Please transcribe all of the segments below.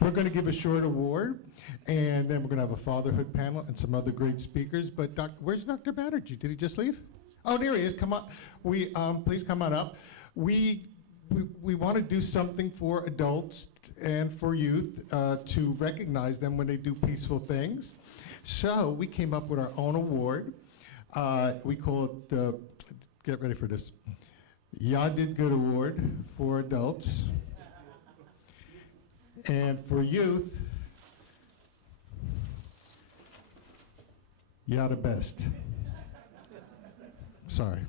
We're going to give a short award, and then we're going to have a fatherhood panel and some other great speakers. But where's Dr. Banerjee? Did he just leave? Oh, there he is. Come on. Please come on up. We want to do something for adults and for youth to recognize them when they do peaceful things. So we came up with our own award. We call it the, get ready for this, Ya Did Good Award for adults. And for youth, Ya the Best. Sorry.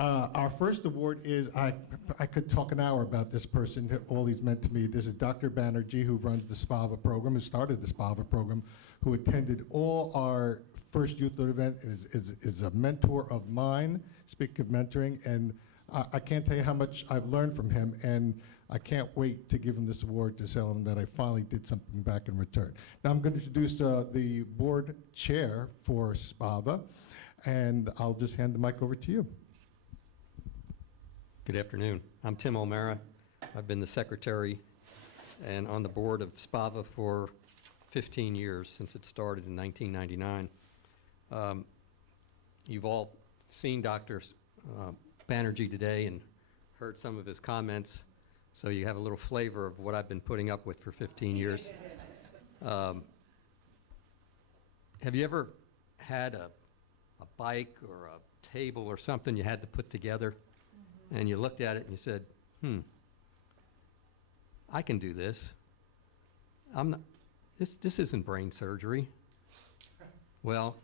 Our first award is, I could talk an hour about this person, all he's meant to me. This is Dr. Banerjee, who runs the SPAVA program, who started the SPAVA program, who attended all our first youth event, is a mentor of mine, speaking of mentoring, and I can't tell you how much I've learned from him, and I can't wait to give him this award to tell him that I finally did something back in return. Now I'm going to introduce the board chair for SPAVA, and I'll just hand the mic over to you. Good afternoon. I'm Tim O'Mara. I've been the secretary and on the board of SPAVA for 15 years, since it started in 1999. You've all seen Dr. Banerjee today and heard some of his comments, so you have a little flavor of what I've been putting up with for 15 years. Have you ever had a bike or a table or something you had to put together, and you looked at it and you said, I can do this. This isn't brain surgery. Well,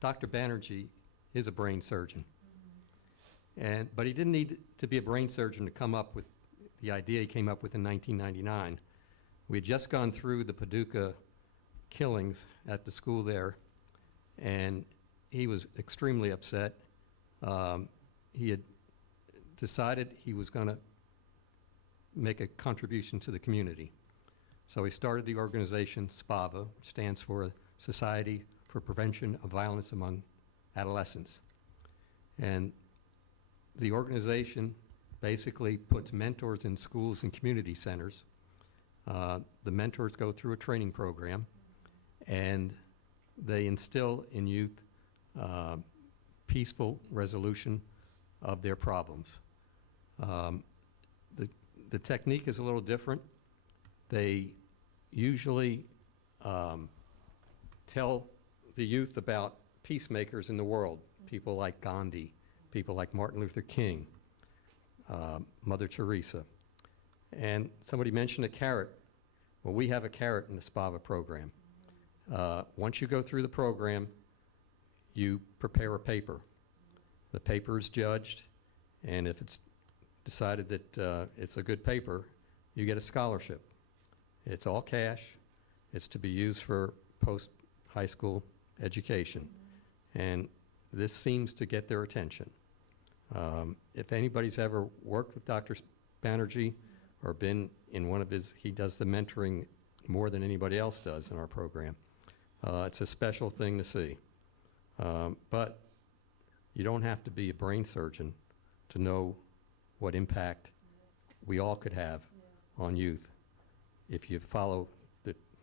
Dr. Banerjee is a brain surgeon. But he didn't need to be a brain surgeon to come up with the idea he came up with in 1999. We had just gone through the Paducah killings at the school there, and he was extremely upset. He had decided he was going to make a contribution to the community. So he started the organization SPAVA, which stands for Society for Prevention of Violence Among Adolescents. And the organization basically puts mentors in schools and community centers. The mentors go through a training program, and they instill in youth peaceful resolution of their problems. The technique is a little different. They usually tell the youth about peacemakers in the world, people like Gandhi, people like Martin Luther King, Mother Teresa. And somebody mentioned a carrot. Well, we have a carrot in the SPAVA program. Once you go through the program, you prepare a paper. The paper is judged, and if it's decided that it's a good paper, you get a scholarship. It's all cash. It's to be used for post-high school education. And this seems to get their attention. If anybody's ever worked with Dr. Banerjee or been in one of his, he does the mentoring more than anybody else does in our program. It's a special thing to see. But you don't have to be a brain surgeon to know what impact we all could have on youth if you follow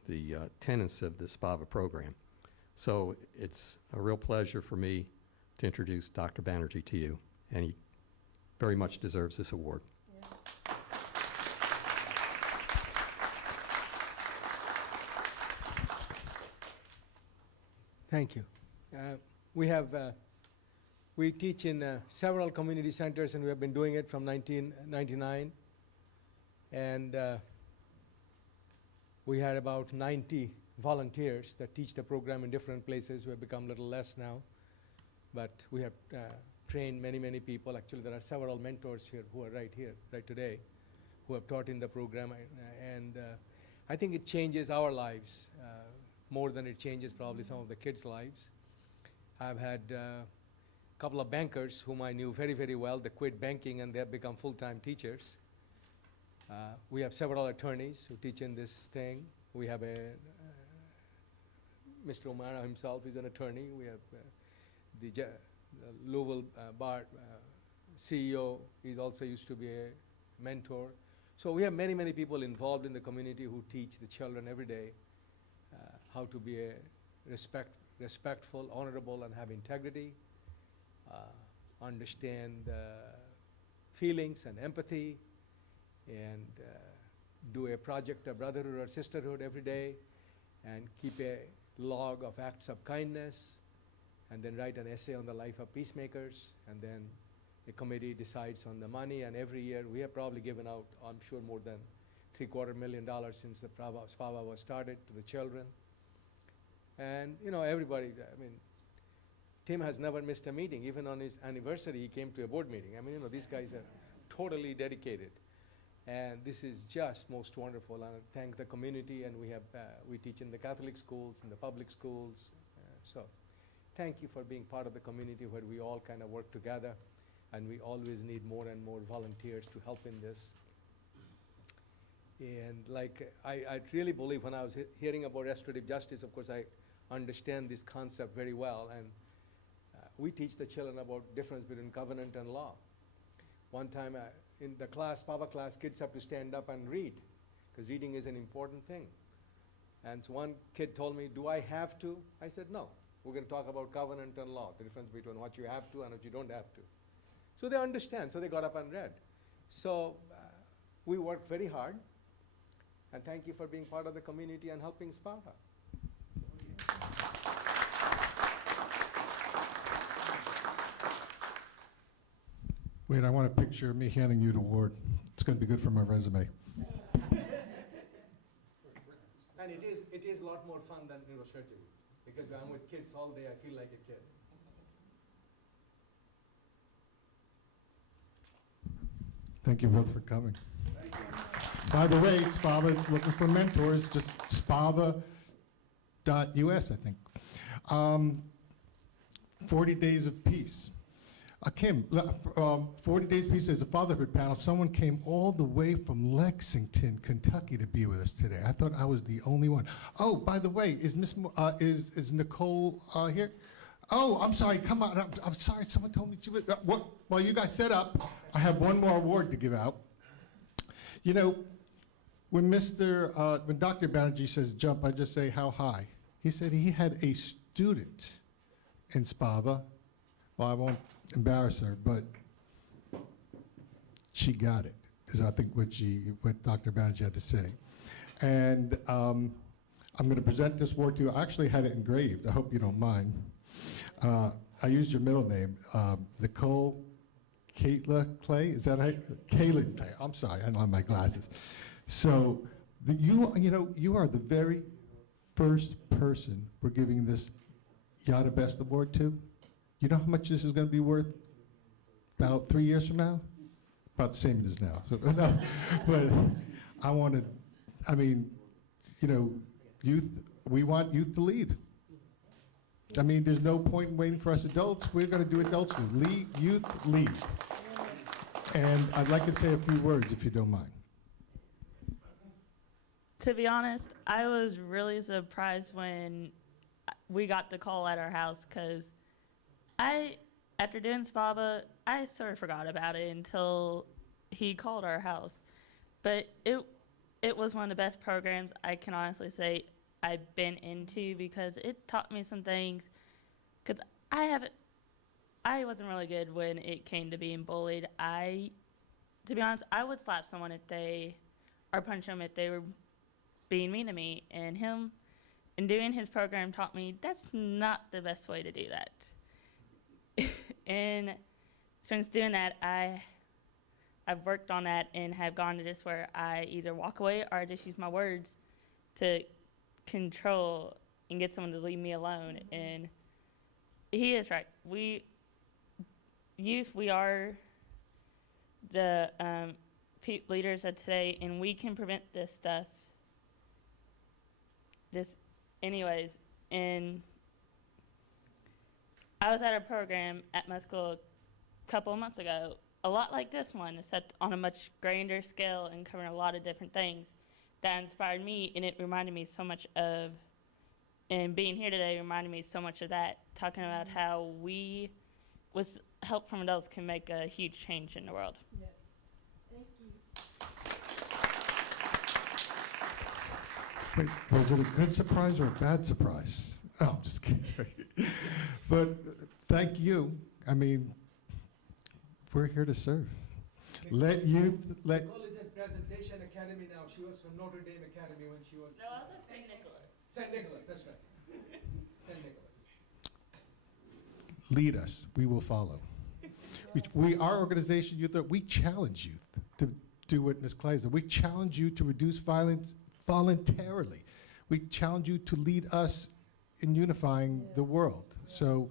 the tenets of the SPAVA program. So it's a real pleasure for me to introduce Dr. Banerjee to you, and he very much deserves this award. Yeah. Thank you. We teach in several community centers, and we have been doing it from 1999. And we had about 90 volunteers that teach the program in different places. We have become a little less now, but we have trained many, many people. Actually, there are several mentors here who are right here, right today, who have taught in the program. And I think it changes our lives more than it changes probably some of the kids' lives. I've had a couple of bankers whom I knew very, very well. They quit banking and they have become full-time teachers. We have several attorneys who teach in this thing. We have Mr. O'Mara himself is an attorney. We have the Louisville Bar CEO. He's also used to be a mentor. So we have many, many people involved in the community who teach the children every day how to be a respectful, honorable, and have integrity, understand feelings and empathy, and do a project of brotherhood or sisterhood every day, and keep a log of acts of kindness, and then write an essay on the life of peacemakers, and then the committee decides on the money, and every year we have probably given out, I'm sure, more than $750,000 since the SPAVA was started to the children. And you know, everybody, I mean, Tim has never missed a meeting. Even on his anniversary, he came to a board meeting. I mean, you know, these guys are totally dedicated. And this is just most wonderful. And I thank the community, and we teach in the Catholic schools, in the public schools. So thank you for being part of the community where we all kind of work together, and we always need more and more volunteers to help in this. And like, I really believe when I was hearing about restorative justice, of course, I understand this concept very well. And we teach the children about difference between covenant and law. One time in the class, SPAVA class, kids have to stand up and read, because reading is an important thing. And so one kid told me, do I have to? I said, no. We're going to talk about covenant and law, the difference between what you have to and what you don't have to. So they understand, so they got up and read. So we work very hard, and thank you for being part of the community and helping SPAVA. Wait, I want a picture of me handing you the award. It's going to be good for my resume. And it is a lot more fun than neurosurgery, because when I'm with kids all day, I feel like a kid. Thank you both for coming. By the way, SPAVA is looking for mentors, just spava.us, I think. 40 Days of Peace. Kim, 40 Days of Peace is a fatherhood panel. Someone came all the way from Lexington, Kentucky to be with us today. I thought I was the only one. Oh, by the way, is is Nicole here? Oh, I'm sorry, come on, I'm sorry, someone told me she was, well, you guys set up. I have one more award to give out. You know, when Dr. Banerjee says jump, I just say how high. He said he had a student in SPAVA. Well, I won't embarrass her, but she got it, is I think what Dr. Banerjee had to say. And I'm going to present this award to you. I actually had it engraved. I hope you don't mind. I used your middle name, Nicole Caitla Clay. Is that right? Kaylin Clay. I'm sorry, I don't have my glasses. So you are the very first person we're giving this Yada Best Award to. You know how much this is going to be worth about 3 years from now? About the same as now. So, no, but I mean, youth, we want youth to lead. I mean, there's no point in waiting for us adults. We're going to do adults lead, youth lead. And I'd like to say a few words, if you don't mind. To be honest, I was really surprised when we got the call at our house, because after doing SPAVA, I sort of forgot about it until he called our house. But it was one of the best programs I can honestly say I've been into, because it taught me some things. Because I wasn't really good when it came to being bullied. To be honest, I would slap someone or punch them if they were being mean to me. And him, in doing his program, taught me that's not the best way to do that. And since doing that, I've worked on that and have gone to just where I either walk away or I just use my words to control and get someone to leave me alone. And he is right. We are the leaders of today, and we can prevent this stuff. Anyways, and I was at a program at my school a couple of months ago, a lot like this one, except on a much grander scale and covering a lot of different things that inspired me, and it reminded me so much of, and being here today reminded me so much of that, talking about how we, with help from adults, can make a huge change in the world. Yes. Thank you. Wait, was it a good surprise or a bad surprise? Oh, I'm just kidding. But thank you. I mean, we're here to serve. Let youth, let, Nicole is at Presentation Academy now. She was from Notre Dame Academy when she was. No, I was at St. Nicholas. St. Nicholas, that's right. St. Nicholas. lead us. We will follow. Our organization, YouthAlert, we challenge youth to do what Ms. Clay said. We challenge you to reduce violence voluntarily. We challenge you to lead us in unifying the world. So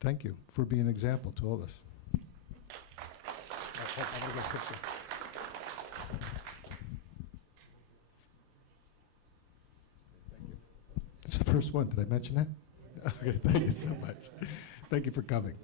thank you for being an example to all of us. It's the first one. Did I mention that? Okay, thank you so much. Thank you for coming.